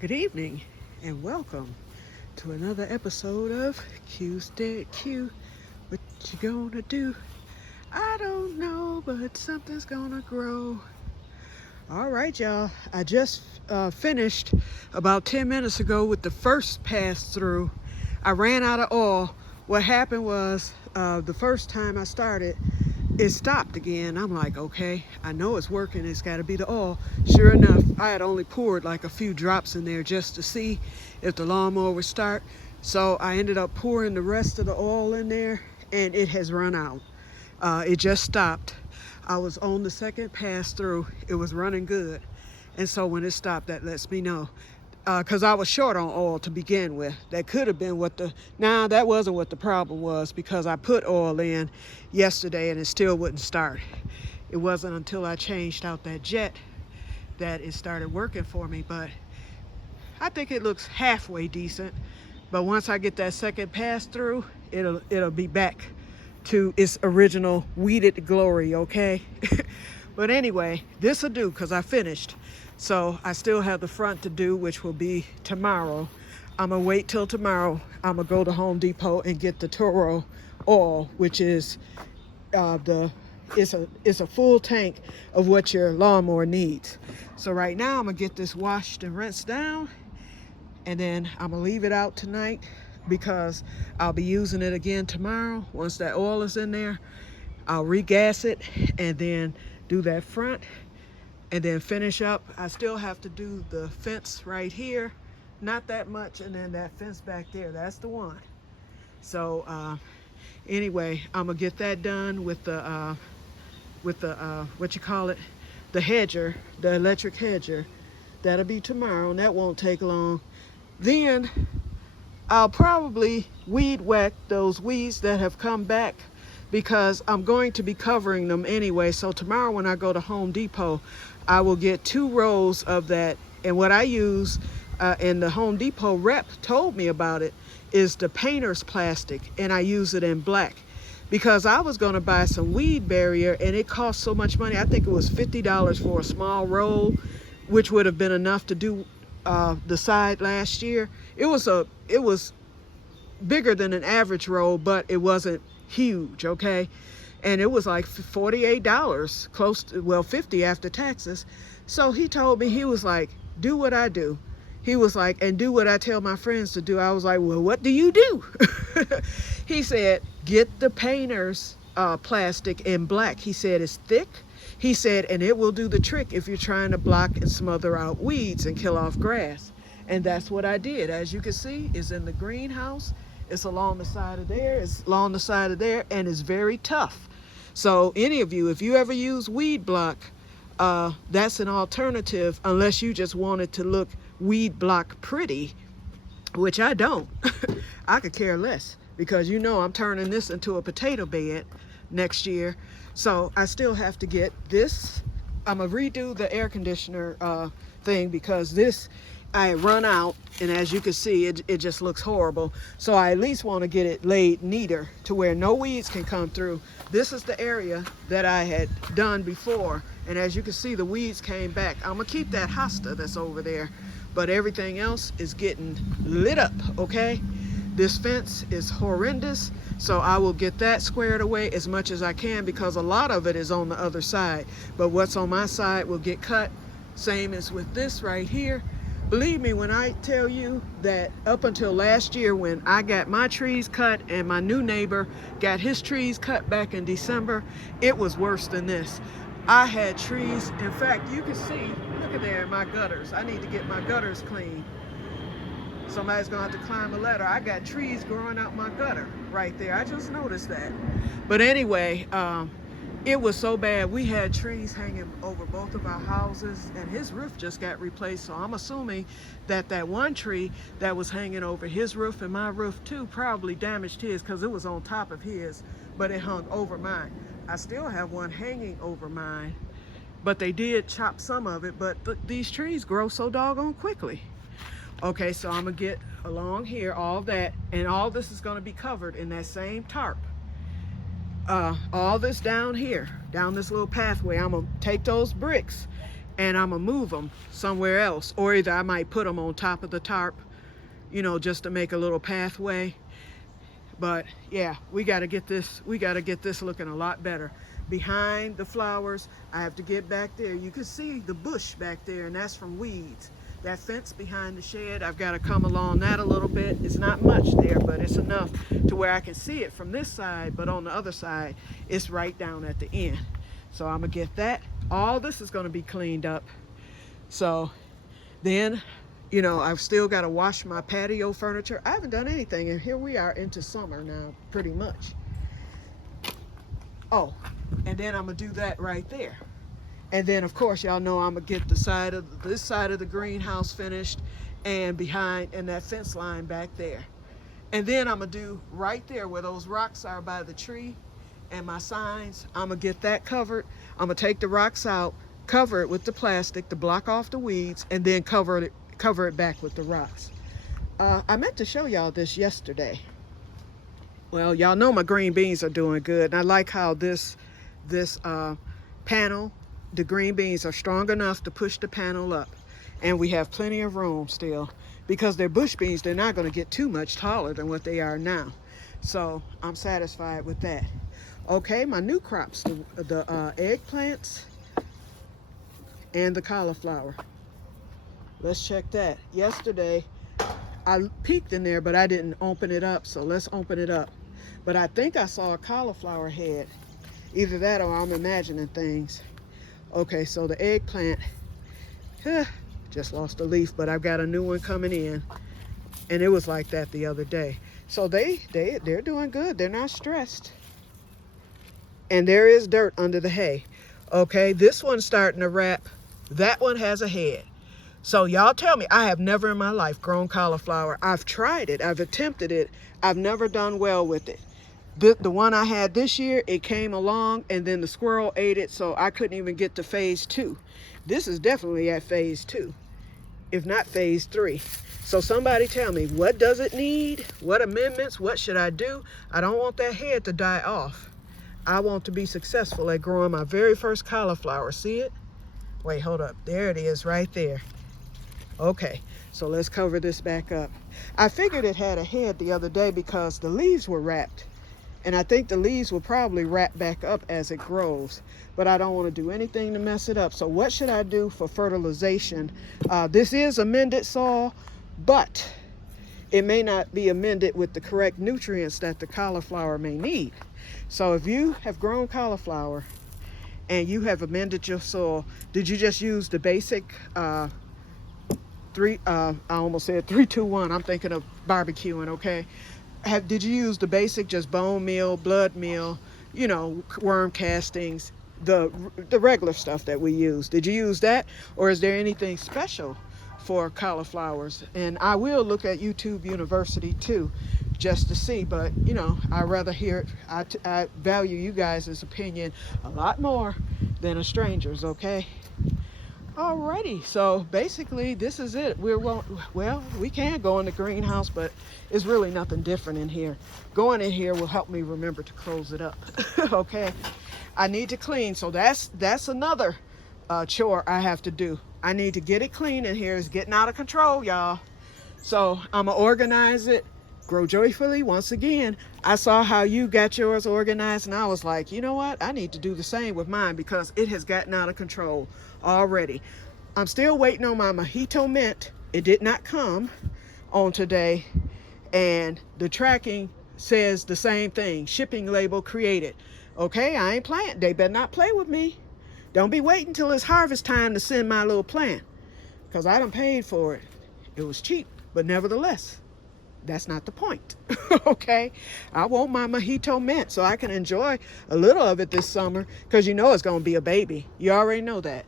Good evening and welcome to another episode of Que-stead-Que. What you gonna do? I don't know, but something's gonna grow. All right, y'all. I just finished about 10 minutes ago with the first pass through. I ran out of oil. What happened was the first time I started, it stopped again. I'm like, okay, I know it's working. It's got to be the oil. Sure enough, I had only poured like a few drops in there just to see if the lawnmower would start. So I ended up pouring the rest of the oil in there, and it has run out. It just stopped. I was on the second pass through. It was running good. And so when it stopped, that lets me know. Because I was short on oil to begin with. That could have been that wasn't what the problem was, because I put oil in yesterday and it still wouldn't start. It wasn't until I changed out that jet that it started working for me, but I think it looks halfway decent. But once I get that second pass through, it'll be back to its original weeded glory, okay? But anyway, this'll do because I finished. So I still have the front to do, which will be tomorrow. I'm gonna wait till tomorrow. I'm gonna go to Home Depot and get the Toro oil, which is it's a full tank of what your lawnmower needs. So right now I'm gonna get this washed and rinsed down, and then I'm gonna leave it out tonight because I'll be using it again tomorrow. Once that oil is in there, I'll regas it and then do that front and then finish up. I still have to do the fence right here, not that much, and then that fence back there, that's the one. So anyway, I'm gonna get that done with the what you call it, the hedger, the electric hedger. That'll be tomorrow, and that won't take long. Then I'll probably weed whack those weeds that have come back, because I'm going to be covering them anyway. So tomorrow when I go to Home Depot, I will get 2 rows of that. And what I use, and the Home Depot rep told me about it, is the painter's plastic, and I use it in black. Because I was gonna buy some weed barrier and it cost so much money. I think it was $50 for a small roll, which would have been enough to do the side last year. It was bigger than an average roll, but it wasn't huge, okay? And it was like $48, close to, well, 50 after taxes. So he told me, he was like, do what I do. He was like, and do what I tell my friends to do. I was like, well, what do you do? He said, get the painter's plastic in black. He said, it's thick. He said, and it will do the trick if you're trying to block and smother out weeds and kill off grass. And that's what I did. As you can see, it's in the greenhouse. It's along the side of there, it's along the side of there, and it's very tough. So any of you, if you ever use weed block, that's an alternative, unless you just want it to look weed block pretty, which I don't. I could care less, because you know I'm turning this into a potato bed next year. So I still have to get this. I'm gonna redo the air conditioner thing, because this, I run out, and as you can see, it just looks horrible. So I at least want to get it laid neater to where no weeds can come through. This is the area that I had done before, and as you can see, the weeds came back. I'm gonna keep that hosta that's over there, but everything else is getting lit up, okay? This fence is horrendous, so I will get that squared away as much as I can, because a lot of it is on the other side, but what's on my side will get cut. Same as with this right here. Believe me when I tell you that up until last year, when I got my trees cut and my new neighbor got his trees cut back in December, it was worse than this. I had trees, in fact, you can see, look at there, my gutters. I need to get my gutters clean. Somebody's gonna have to climb a ladder. I got trees growing out my gutter right there. I just noticed that. But anyway, it was so bad. We had trees hanging over both of our houses, and his roof just got replaced. So I'm assuming that that one tree that was hanging over his roof and my roof too probably damaged his, because it was on top of his, but it hung over mine. I still have one hanging over mine, but they did chop some of it. But these trees grow so doggone quickly. Okay, so I'm gonna get along here, all that, and all this is gonna be covered in that same tarp. All this down here, down this little pathway, I'm gonna take those bricks and I'm gonna move them somewhere else, or either I might put them on top of the tarp, you know, just to make a little pathway. But yeah, we got to get this looking a lot better. Behind the flowers, I have to get back there. You can see the bush back there, and that's from weeds. That fence behind the shed, I've got to come along that a little bit. It's not much there, but it's enough to where I can see it from this side, but on the other side, it's right down at the end. So I'm gonna get that. All this is gonna be cleaned up. So then, you know, I've still got to wash my patio furniture. I haven't done anything, and here we are into summer now, pretty much. Oh, and then I'm gonna do that right there. And then, of course, y'all know I'm gonna get this side of the greenhouse finished, and behind, and that fence line back there. And then I'm gonna do right there where those rocks are by the tree and my signs. I'm gonna get that covered. I'm gonna take the rocks out, cover it with the plastic to block off the weeds, and then cover it back with the rocks. I meant to show y'all this yesterday. Well, y'all know my green beans are doing good, and I like how this panel, the green beans are strong enough to push the panel up, and we have plenty of room still, because they're bush beans. They're not going to get too much taller than what they are now, so I'm satisfied with that. Okay, my new crops, the eggplants and the cauliflower. Let's check that. Yesterday I peeked in there, but I didn't open it up, so let's open it up. But I think I saw a cauliflower head. Either that or I'm imagining things. Okay, so the eggplant, just lost a leaf, but I've got a new one coming in, and it was like that the other day. So they're doing good. They're not stressed. And there is dirt under the hay. Okay, this one's starting to wrap. That one has a head. So y'all tell me, I have never in my life grown cauliflower. I've tried it, I've attempted it. I've never done well with it. The one I had this year, it came along and then the squirrel ate it, so I couldn't even get to phase 2. This is definitely at phase 2, if not phase 3. So somebody tell me, what does it need? What amendments? What should I do? I don't want that head to die off. I want to be successful at growing my very first cauliflower. See it? Wait, hold up. There it is right there. Okay, so let's cover this back up. I figured it had a head the other day because the leaves were wrapped. And I think the leaves will probably wrap back up as it grows. But I don't want to do anything to mess it up. So what should I do for fertilization? This is amended soil, but it may not be amended with the correct nutrients that the cauliflower may need. So if you have grown cauliflower and you have amended your soil, did you just use the basic I almost said 3, 2, 1. I'm thinking of barbecuing, okay? Did you use the basic, just bone meal, blood meal, you know, worm castings, the regular stuff that we use? Did you use that? Or is there anything special for cauliflowers? And I will look at YouTube University too, just to see, but you know, I rather hear it. I value you guys' opinion a lot more than a stranger's, okay? Alrighty, so basically this is it. We can go in the greenhouse, but it's really nothing different in here. Going in here will help me remember to close it up. Okay, I need to clean, so that's another chore I have to do. I need to get it clean in here. It's getting out of control, y'all. So I'm gonna organize it. Grow joyfully. Once again, I saw how you got yours organized, and I was like, you know what, I need to do the same with mine because it has gotten out of control already. I'm still waiting on my mojito mint. It did not come on today, and the tracking says the same thing. Shipping label created. Okay, I ain't playing. They better not play with me. Don't be waiting till it's harvest time to send my little plant, because I done paid for it. It was cheap, but nevertheless, that's not the point. Okay, I want my mojito mint so I can enjoy a little of it this summer, because you know it's going to be a baby. You already know that.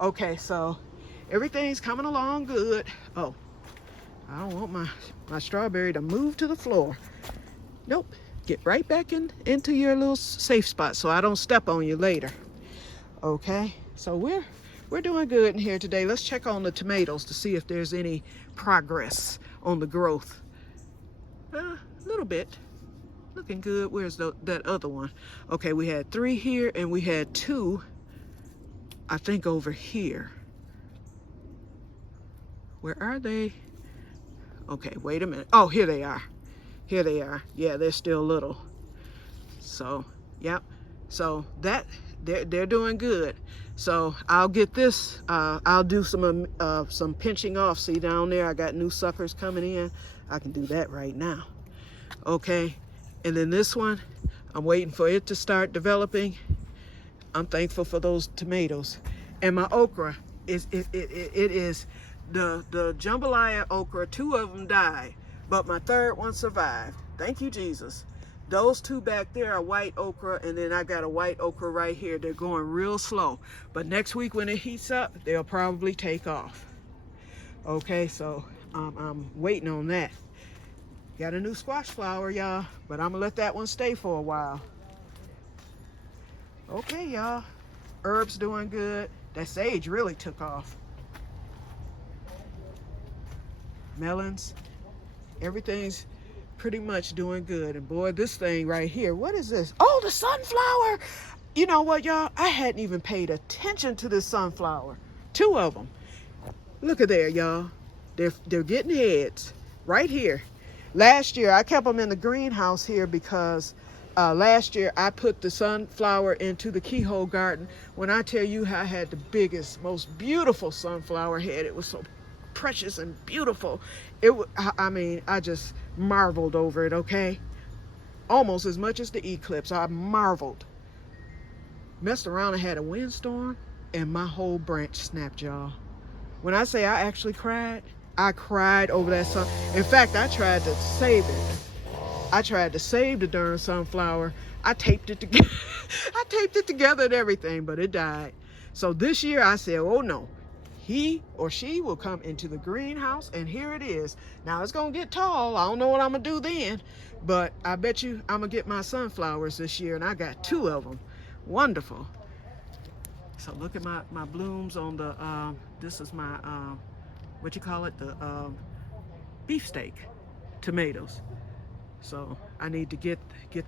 Okay, so everything's coming along good. Oh, I don't want my strawberry to move to the floor. Nope, get right back into your little safe spot so I don't step on you later. Okay, so we're doing good in here today. Let's check on the tomatoes to see if there's any progress on the growth. A little bit. Looking good. Where's that other one? Okay, we had 3 here and we had 2 I think over here. Where are they? Okay, wait a minute. Oh, here they are. Here they are. Yeah, they're still little. So, yep. So that they're doing good. So I'll get this. I'll do some pinching off. See down there, I got new suckers coming in. I can do that right now. Okay, and then this one, I'm waiting for it to start developing. I'm thankful for those tomatoes. And my okra is it is the jambalaya okra. 2 of them died, but my 3rd one survived. Thank you, Jesus. Those 2 back there are white okra, and then I got a white okra right here. They're going real slow, but next week when it heats up, they'll probably take off. Okay, so I'm waiting on that. Got a new squash flower, y'all, but I'm gonna let that one stay for a while. Okay, y'all, herbs doing good. That sage really took off. Melons, everything's pretty much doing good. And boy, this thing right here, what is this? Oh, the sunflower. You know what, y'all? I hadn't even paid attention to this sunflower. 2 of them. Look at there, y'all. They're getting heads right here. Last year, I kept them in the greenhouse here because last year I put the sunflower into the keyhole garden. When I tell you I had the biggest, most beautiful sunflower head, it was so precious and beautiful. I mean, I just marveled over it, okay? Almost as much as the eclipse. I marveled. Messed around and had a windstorm, and my whole branch snapped, y'all. When I say I actually cried, I cried over that sun. In fact, I tried to save it. I tried to save the darn sunflower. I taped it together. I taped it together and everything, but it died. So this year I said, oh no, he or she will come into the greenhouse, and here it is. Now it's gonna get tall. I don't know what I'm gonna do then, but I bet you I'm gonna get my sunflowers this year, and I got 2 of them. Wonderful. So look at my blooms on the, this is my, what you call it, the beefsteak tomatoes. So I need to get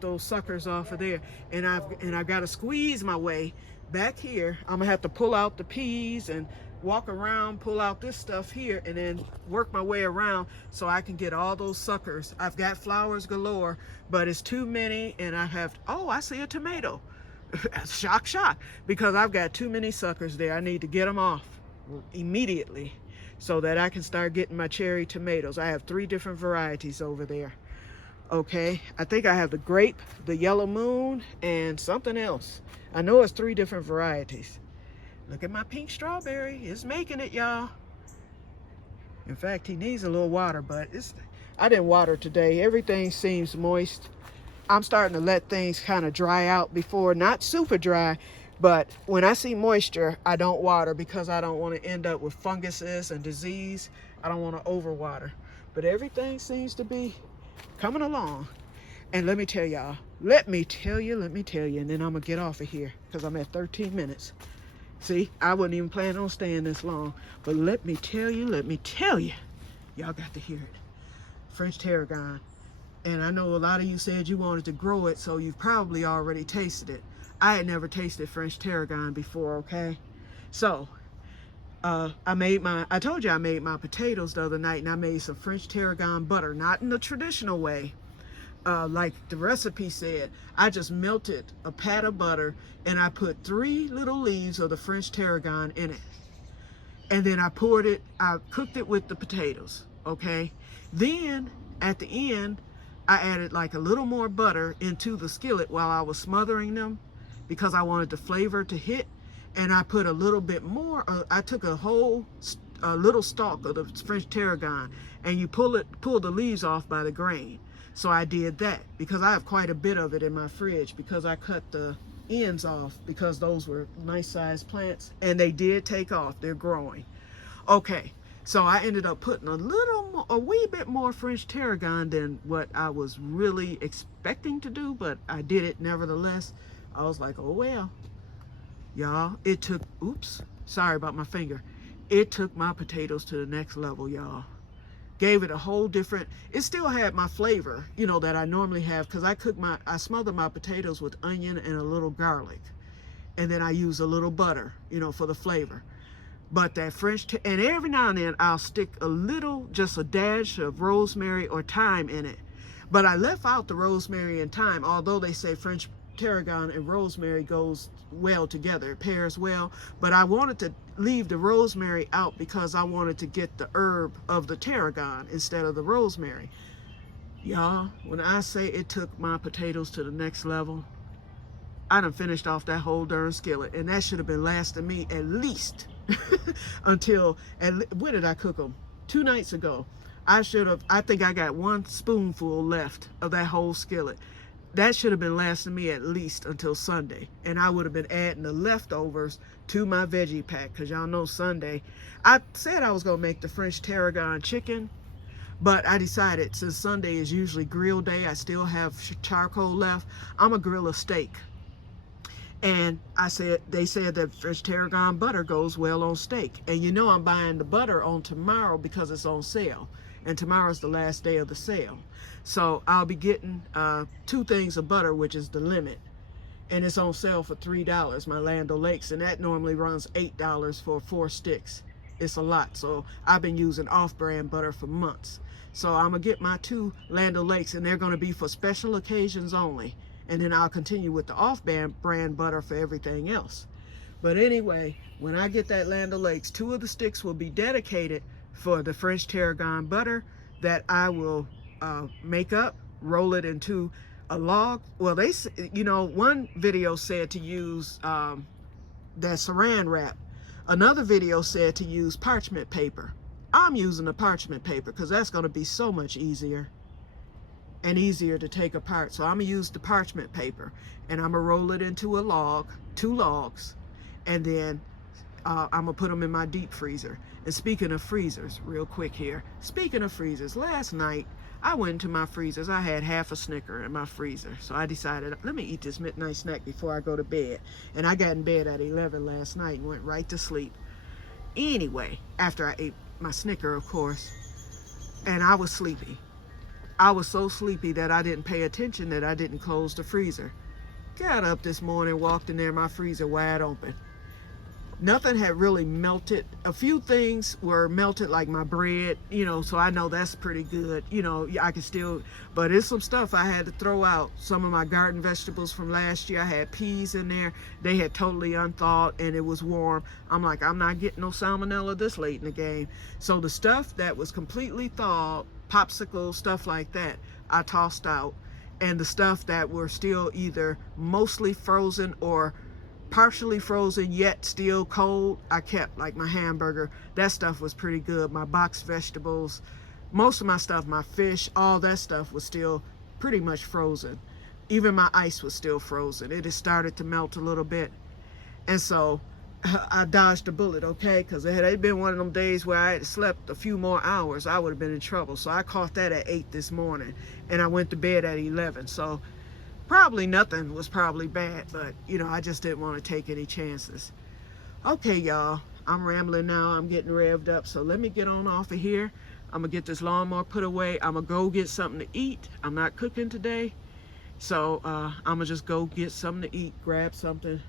those suckers off of there, and I've got to squeeze my way back here. I'm gonna have to pull out the peas and walk around, pull out this stuff here, and then work my way around so I can get all those suckers. I've got flowers galore, but it's too many, and oh, I see a tomato. Shock, shock, because I've got too many suckers there. I need to get them off immediately so that I can start getting my cherry tomatoes. I have 3 different varieties over there. Okay, I think I have the grape, the yellow moon, and something else. I know it's 3 different varieties. Look at my pink strawberry. It's making it, y'all. In fact, he needs a little water, but I didn't water today. Everything seems moist. I'm starting to let things kind of dry out before, not super dry, but when I see moisture, I don't water because I don't want to end up with funguses and disease. I don't want to overwater. But everything seems to be coming along. And let me tell y'all, let me tell you, and then I'm gonna get off of here because I'm at 13 minutes. See, I wasn't even planning on staying this long, but let me tell you, y'all got to hear it. French tarragon. And I know a lot of you said you wanted to grow it, so you've probably already tasted it. I had never tasted French tarragon before, okay? So, I told you I made my potatoes the other night, and I made some French tarragon butter, not in the traditional way, like the recipe said. I just melted a pat of butter, and I put 3 little leaves of the French tarragon in it. And then I cooked it with the potatoes, okay? Then, at the end, I added like a little more butter into the skillet while I was smothering them because I wanted the flavor to hit. And I put a little bit more, I took a whole little stalk of the French tarragon, and you pull the leaves off by the grain. So I did that because I have quite a bit of it in my fridge because I cut the ends off because those were nice sized plants, and they did take off. They're growing. Okay, so I ended up putting a wee bit more French tarragon than what I was really expecting to do, but I did it nevertheless. I was like, oh well. Y'all, it took, oops, sorry about my finger. It took my potatoes to the next level, y'all. Gave it a whole different, it still had my flavor, you know, that I normally have, because I smother my potatoes with onion and a little garlic. and then I use a little butter, you know, for the flavor. But that and every now and then I'll stick a little, just a dash of rosemary or thyme in it. But I left out the rosemary and thyme, although they say French tarragon and rosemary goes well together, it pairs well. But I wanted to leave the rosemary out because I wanted to get the herb of the tarragon instead of the rosemary. Y'all, when I say it took my potatoes to the next level, I done finished off that whole darn skillet, and that should have been lasting me at least until, when did I cook them? 2 nights ago. I think I got 1 spoonful left of that whole skillet. That should have been lasting me at least until Sunday, and I would have been adding the leftovers to my veggie pack, because y'all know Sunday, I said I was going to make the French tarragon chicken, but I decided since Sunday is usually grill day, I still have charcoal left, I'm going to grill a steak. And they said that French tarragon butter goes well on steak. And you know I'm buying the butter on tomorrow because it's on sale. And tomorrow's the last day of the sale. So I'll be getting 2 things of butter, which is the limit. And it's on sale for $3, my Land O'Lakes. And that normally runs $8 for 4 sticks. It's a lot. So I've been using off-brand butter for months. So I'm going to get my 2 Land O'Lakes, and they're going to be for special occasions only. And then I'll continue with the off-brand butter for everything else. But anyway, when I get that Land O'Lakes, 2 of the sticks will be dedicated for the French tarragon butter that I will make up, roll it into a log. Well, you know, one video said to use that saran wrap. Another video said to use parchment paper. I'm using the parchment paper because that's going to be so much easier and easier to take apart. So I'm gonna use the parchment paper, and I'm gonna roll it into a log, 2 logs, and then I'm gonna put them in my deep freezer. And speaking of freezers, real quick here, speaking of freezers, last night I went into my freezers. I had half a Snicker in my freezer, so I decided, let me eat this midnight snack before I go to bed. And I got in bed at 11 last night and went right to sleep. Anyway, after I ate my Snicker, of course, and I was sleepy. I was so sleepy that I didn't pay attention, that I didn't close the freezer. Got up this morning, walked in there, my freezer wide open. Nothing had really melted. A few things were melted, like my bread, you know, so I know that's pretty good. You know, I can still, but it's some stuff I had to throw out. Some of my garden vegetables from last year, I had peas in there. They had totally unthawed and it was warm. I'm like, I'm not getting no salmonella this late in the game. So the stuff that was completely thawed, popsicles, stuff like that, I tossed out. And the stuff that were still either mostly frozen or partially frozen yet still cold, I kept. Like my hamburger, that stuff was pretty good. My boxed vegetables, most of my stuff, my fish, all that stuff was still pretty much frozen. Even my ice was still frozen. It had started to melt a little bit. And so I dodged a bullet, okay? Because it had been one of them days where I had slept a few more hours, I would have been in trouble. So I caught that at 8 this morning, and I went to bed at 11. So probably nothing was probably bad, but you know, I just didn't want to take any chances. Okay, y'all, I'm rambling now. I'm getting revved up, so let me get on off of here. I'm gonna get this lawnmower put away. I'm gonna go get something to eat. I'm not cooking today, so I'm gonna just go get something to eat, grab something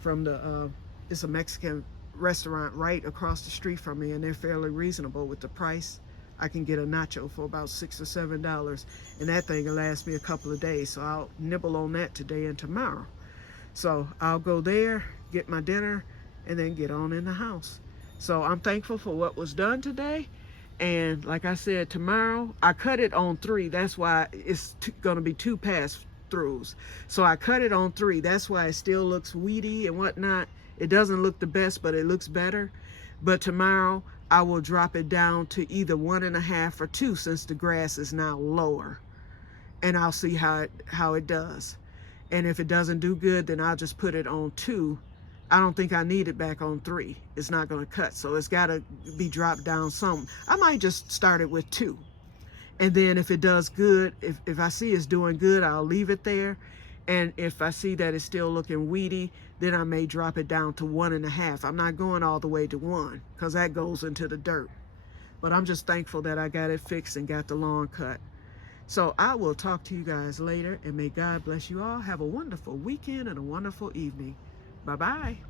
from the it's a Mexican restaurant right across the street from me, and they're fairly reasonable with the price. I can get a nacho for about $6 or $7, and that thing will last me a couple of days, so I'll nibble on that today and tomorrow. So I'll go there, get my dinner, and then get on in the house. So I'm thankful for what was done today, and like I said, tomorrow, I cut it on 3, that's why it's gonna be 2 pass-throughs. So I cut it on 3, that's why it still looks weedy and whatnot. It doesn't look the best, but it looks better. But tomorrow, I will drop it down to either 1.5 or 2, since the grass is now lower. And I'll see how it does. And if it doesn't do good, then I'll just put it on 2. I don't think I need it back on 3. It's not gonna cut, so it's gotta be dropped down some. I might just start it with 2. And then if it does good, if I see it's doing good, I'll leave it there. And if I see that it's still looking weedy, then I may drop it down to 1.5. I'm not going all the way to 1, because that goes into the dirt. But I'm just thankful that I got it fixed and got the lawn cut. So I will talk to you guys later, and may God bless you all. Have a wonderful weekend and a wonderful evening. Bye-bye.